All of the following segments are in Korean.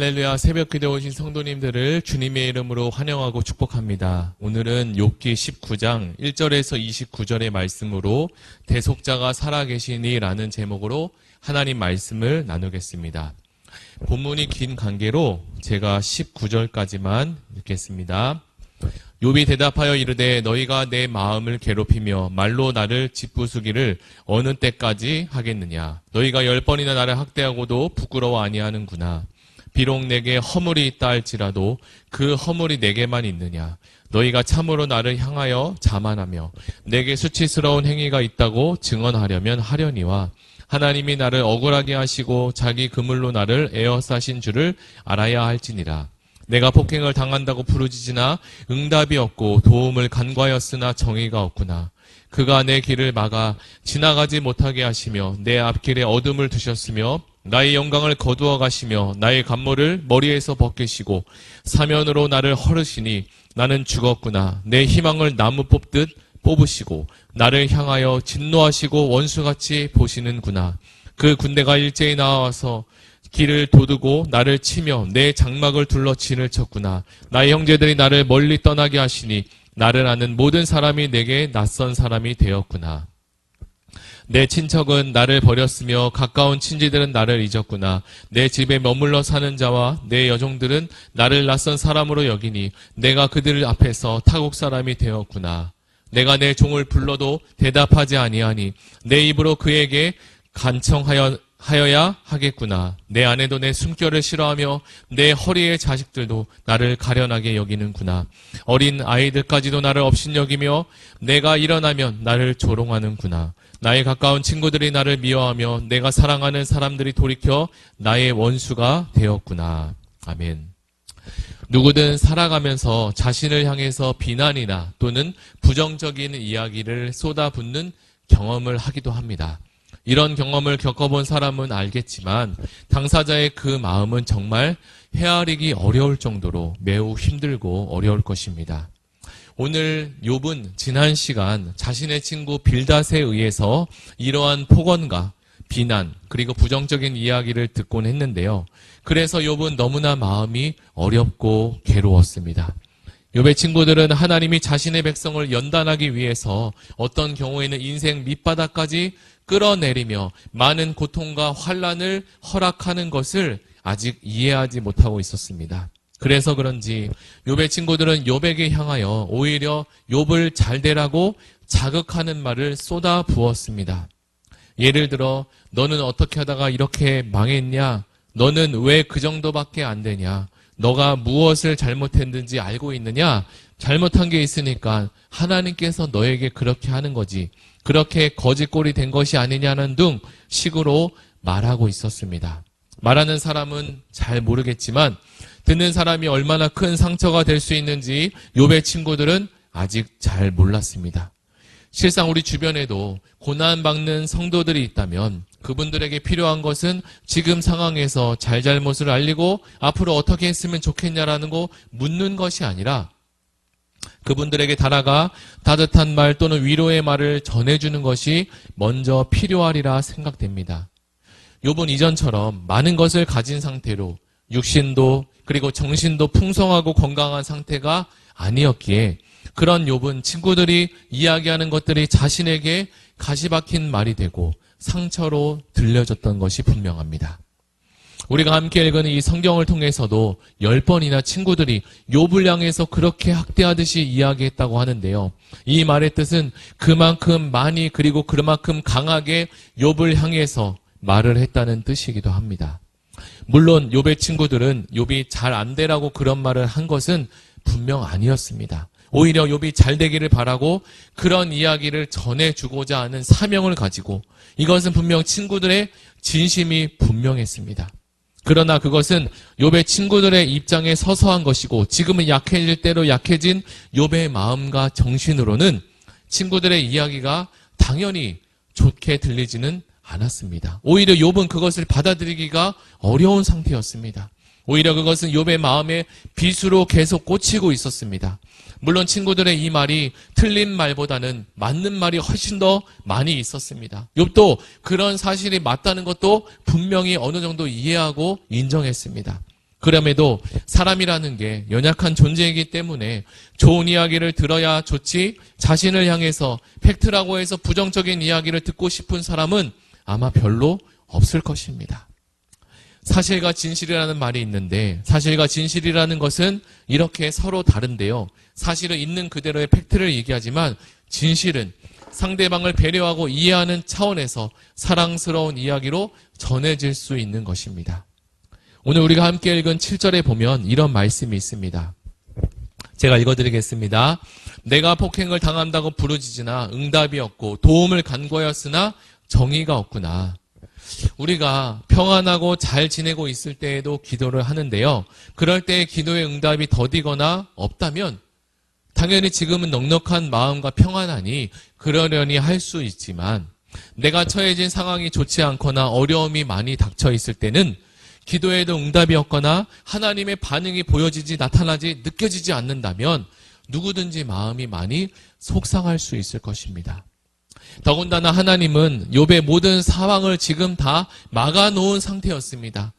할렐루야, 새벽기도에 오신 성도님들을 주님의 이름으로 환영하고 축복합니다. 오늘은 욥기 19장 1절에서 29절의 말씀으로 대속자가 살아계시니 라는 제목으로 하나님 말씀을 나누겠습니다. 본문이 긴 관계로 제가 19절까지만 읽겠습니다. 욥이 대답하여 이르되 너희가 내 마음을 괴롭히며 말로 나를 짓부수기를 어느 때까지 하겠느냐. 너희가 10번이나 나를 학대하고도 부끄러워 아니하는구나. 비록 내게 허물이 있다 할지라도 그 허물이 내게만 있느냐. 너희가 참으로 나를 향하여 자만하며 내게 수치스러운 행위가 있다고 증언하려면 하려니와 하나님이 나를 억울하게 하시고 자기 그물로 나를 에워싸신 줄을 알아야 할지니라. 내가 폭행을 당한다고 부르짖으나 응답이 없고 도움을 간과하였으나 정의가 없구나. 그가 내 길을 막아 지나가지 못하게 하시며 내 앞길에 어둠을 두셨으며 나의 영광을 거두어 가시며 나의 간모를 머리에서 벗기시고 사면으로 나를 헐으시니 나는 죽었구나. 내 희망을 나무 뽑듯 뽑으시고 나를 향하여 진노하시고 원수같이 보시는구나. 그 군대가 일제히 나와서 길을 도두고 나를 치며 내 장막을 둘러 진을 쳤구나. 나의 형제들이 나를 멀리 떠나게 하시니 나를 아는 모든 사람이 내게 낯선 사람이 되었구나. 내 친척은 나를 버렸으며 가까운 친지들은 나를 잊었구나. 내 집에 머물러 사는 자와 내 여종들은 나를 낯선 사람으로 여기니 내가 그들 앞에서 타국 사람이 되었구나. 내가 내 종을 불러도 대답하지 아니하니 내 입으로 그에게 간청하여야 하겠구나. 내 아내도 내 숨결을 싫어하며 내 허리의 자식들도 나를 가련하게 여기는구나. 어린 아이들까지도 나를 업신여기며 내가 일어나면 나를 조롱하는구나. 나의 가까운 친구들이 나를 미워하며 내가 사랑하는 사람들이 돌이켜 나의 원수가 되었구나. 아멘. 누구든 살아가면서 자신을 향해서 비난이나 또는 부정적인 이야기를 쏟아붓는 경험을 하기도 합니다. 이런 경험을 겪어본 사람은 알겠지만 당사자의 그 마음은 정말 헤아리기 어려울 정도로 매우 힘들고 어려울 것입니다. 오늘 욥은 지난 시간 자신의 친구 빌닷에 의해서 이러한 폭언과 비난 그리고 부정적인 이야기를 듣곤 했는데요. 그래서 욥은 너무나 마음이 어렵고 괴로웠습니다. 욥의 친구들은 하나님이 자신의 백성을 연단하기 위해서 어떤 경우에는 인생 밑바닥까지 끌어내리며 많은 고통과 환난을 허락하는 것을 아직 이해하지 못하고 있었습니다. 그래서 그런지 욥의 친구들은 욥에게 향하여 오히려 욥을 잘되라고 자극하는 말을 쏟아 부었습니다. 예를 들어 너는 어떻게 하다가 이렇게 망했냐? 너는 왜 그 정도밖에 안 되냐? 너가 무엇을 잘못했는지 알고 있느냐? 잘못한 게 있으니까 하나님께서 너에게 그렇게 하는 거지. 그렇게 거짓골이 된 것이 아니냐는 등 식으로 말하고 있었습니다. 말하는 사람은 잘 모르겠지만 듣는 사람이 얼마나 큰 상처가 될 수 있는지 욥의 친구들은 아직 잘 몰랐습니다. 실상 우리 주변에도 고난받는 성도들이 있다면 그분들에게 필요한 것은 지금 상황에서 잘잘못을 알리고 앞으로 어떻게 했으면 좋겠냐라는 거 묻는 것이 아니라 그분들에게 다가가 따뜻한 말 또는 위로의 말을 전해주는 것이 먼저 필요하리라 생각됩니다. 욥은 이전처럼 많은 것을 가진 상태로 육신도 그리고 정신도 풍성하고 건강한 상태가 아니었기에 그런 욥은 친구들이 이야기하는 것들이 자신에게 가시박힌 말이 되고 상처로 들려졌던 것이 분명합니다. 우리가 함께 읽은 이 성경을 통해서도 10번이나 친구들이 욥을 향해서 그렇게 학대하듯이 이야기했다고 하는데요. 이 말의 뜻은 그만큼 많이 그리고 그만큼 강하게 욥을 향해서 말을 했다는 뜻이기도 합니다. 물론 욥의 친구들은 욥이 잘 안 되라고 그런 말을 한 것은 분명 아니었습니다. 오히려 욥이 잘 되기를 바라고 그런 이야기를 전해주고자 하는 사명을 가지고 이것은 분명 친구들의 진심이 분명했습니다. 그러나 그것은 욥의 친구들의 입장에 서서 한 것이고 지금은 약해질 대로 약해진 욥의 마음과 정신으로는 친구들의 이야기가 당연히 좋게 들리지는 않았습니다. 오히려 욥은 그것을 받아들이기가 어려운 상태였습니다. 오히려 그것은 욥의 마음에 빗으로 계속 꽂히고 있었습니다. 물론 친구들의 이 말이 틀린 말보다는 맞는 말이 훨씬 더 많이 있었습니다. 욥도 그런 사실이 맞다는 것도 분명히 어느 정도 이해하고 인정했습니다. 그럼에도 사람이라는 게 연약한 존재이기 때문에 좋은 이야기를 들어야 좋지 자신을 향해서 팩트라고 해서 부정적인 이야기를 듣고 싶은 사람은 아마 별로 없을 것입니다. 사실과 진실이라는 말이 있는데 사실과 진실이라는 것은 이렇게 서로 다른데요. 사실은 있는 그대로의 팩트를 얘기하지만 진실은 상대방을 배려하고 이해하는 차원에서 사랑스러운 이야기로 전해질 수 있는 것입니다. 오늘 우리가 함께 읽은 7절에 보면 이런 말씀이 있습니다. 제가 읽어드리겠습니다. 내가 폭행을 당한다고 부르짖으나 응답이 없고 도움을 간구하였으나 정의가 없구나. 우리가 평안하고 잘 지내고 있을 때에도 기도를 하는데요. 그럴 때 기도의 응답이 더디거나 없다면 당연히 지금은 넉넉한 마음과 평안하니 그러려니 할 수 있지만 내가 처해진 상황이 좋지 않거나 어려움이 많이 닥쳐 있을 때는 기도에도 응답이 없거나 하나님의 반응이 보여지지 나타나지 느껴지지 않는다면 누구든지 마음이 많이 속상할 수 있을 것입니다. 더군다나 하나님은 욥의 모든 상황을 지금 다 막아놓은 상태였습니다.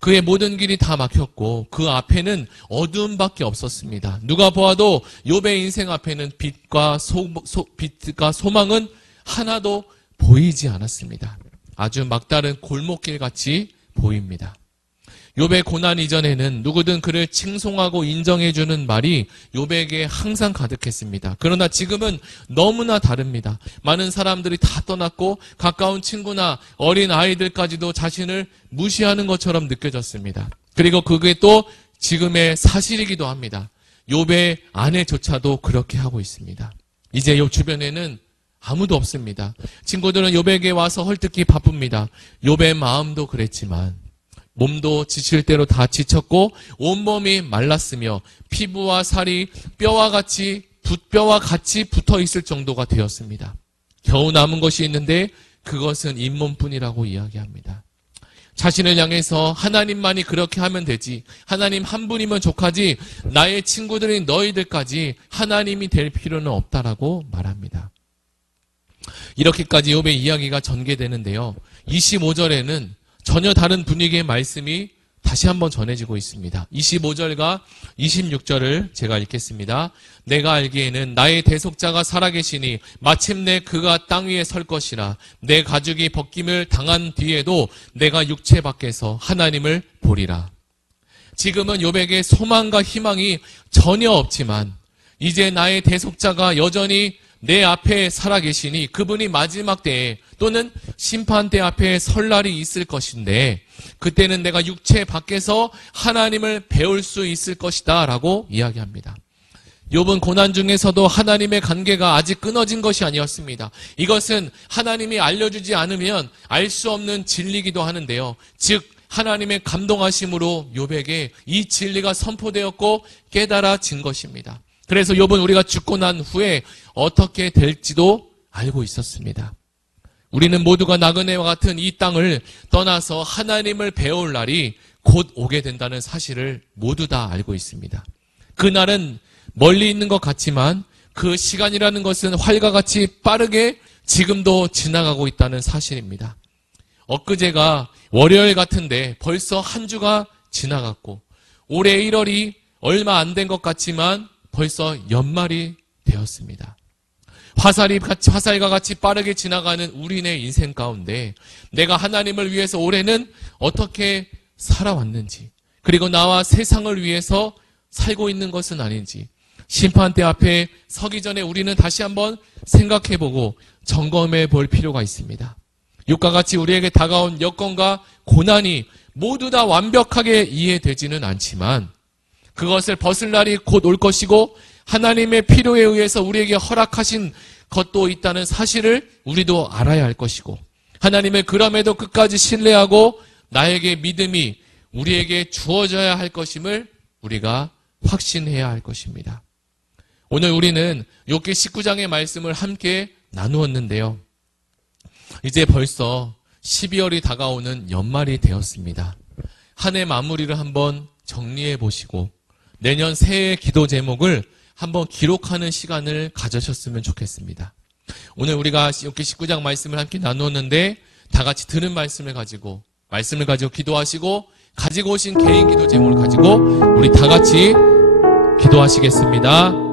그의 모든 길이 다 막혔고 그 앞에는 어두움밖에 없었습니다. 누가 보아도 욥의 인생 앞에는 빛과 소망은 하나도 보이지 않았습니다. 아주 막다른 골목길 같이 보입니다. 욥의 고난 이전에는 누구든 그를 칭송하고 인정해주는 말이 욥에게 항상 가득했습니다. 그러나 지금은 너무나 다릅니다. 많은 사람들이 다 떠났고 가까운 친구나 어린 아이들까지도 자신을 무시하는 것처럼 느껴졌습니다. 그리고 그게 또 지금의 사실이기도 합니다. 욥의 아내조차도 그렇게 하고 있습니다. 이제 욥 주변에는 아무도 없습니다. 친구들은 욥에게 와서 헐뜯기 바쁩니다. 욥의 마음도 그랬지만 몸도 지칠 대로 다 지쳤고 온몸이 말랐으며 피부와 살이 뼈와 같이 붙어 있을 정도가 되었습니다. 겨우 남은 것이 있는데 그것은 잇몸뿐이라고 이야기합니다. 자신을 향해서 하나님만이 그렇게 하면 되지, 하나님 한 분이면 족하지, 나의 친구들인 너희들까지 하나님이 될 필요는 없다라고 말합니다. 이렇게까지 욥의 이야기가 전개되는데요. 25절에는 전혀 다른 분위기의 말씀이 다시 한번 전해지고 있습니다. 25절과 26절을 제가 읽겠습니다. 내가 알기에는 나의 대속자가 살아계시니 마침내 그가 땅 위에 설 것이라. 내 가죽이 벗김을 당한 뒤에도 내가 육체 밖에서 하나님을 보리라. 지금은 욥에게 소망과 희망이 전혀 없지만 이제 나의 대속자가 여전히 내 앞에 살아계시니 그분이 마지막 때에 또는 심판대 앞에 설 날이 있을 것인데 그때는 내가 육체 밖에서 하나님을 배울 수 있을 것이다 라고 이야기합니다. 욥은 고난 중에서도 하나님의 관계가 아직 끊어진 것이 아니었습니다. 이것은 하나님이 알려주지 않으면 알 수 없는 진리이기도 하는데요. 즉 하나님의 감동하심으로 욥에게 이 진리가 선포되었고 깨달아진 것입니다. 그래서 욥은 우리가 죽고 난 후에 어떻게 될지도 알고 있었습니다. 우리는 모두가 나그네와 같은 이 땅을 떠나서 하나님을 배울 날이 곧 오게 된다는 사실을 모두 다 알고 있습니다. 그날은 멀리 있는 것 같지만 그 시간이라는 것은 활과 같이 빠르게 지금도 지나가고 있다는 사실입니다. 엊그제가 월요일 같은데 벌써 한 주가 지나갔고 올해 1월이 얼마 안 된 것 같지만 벌써 연말이 되었습니다. 화살과 같이 빠르게 지나가는 우리네 인생 가운데 내가 하나님을 위해서 올해는 어떻게 살아왔는지, 그리고 나와 세상을 위해서 살고 있는 것은 아닌지 심판대 앞에 서기 전에 우리는 다시 한번 생각해보고 점검해 볼 필요가 있습니다. 욥과 같이 우리에게 다가온 여건과 고난이 모두 다 완벽하게 이해되지는 않지만 그것을 벗을 날이 곧 올 것이고 하나님의 필요에 의해서 우리에게 허락하신 것도 있다는 사실을 우리도 알아야 할 것이고 하나님을 그럼에도 끝까지 신뢰하고 나에게 믿음이 우리에게 주어져야 할 것임을 우리가 확신해야 할 것입니다. 오늘 우리는 욥기 19장의 말씀을 함께 나누었는데요. 이제 벌써 12월이 다가오는 연말이 되었습니다. 한 해 마무리를 한번 정리해 보시고 내년 새해 기도 제목을 한번 기록하는 시간을 가지셨으면 좋겠습니다. 오늘 우리가 욥기 19장 말씀을 함께 나누었는데 다 같이 들은 말씀을 가지고 기도하시고 가지고 오신 개인 기도 제목을 가지고 우리 다 같이 기도하시겠습니다.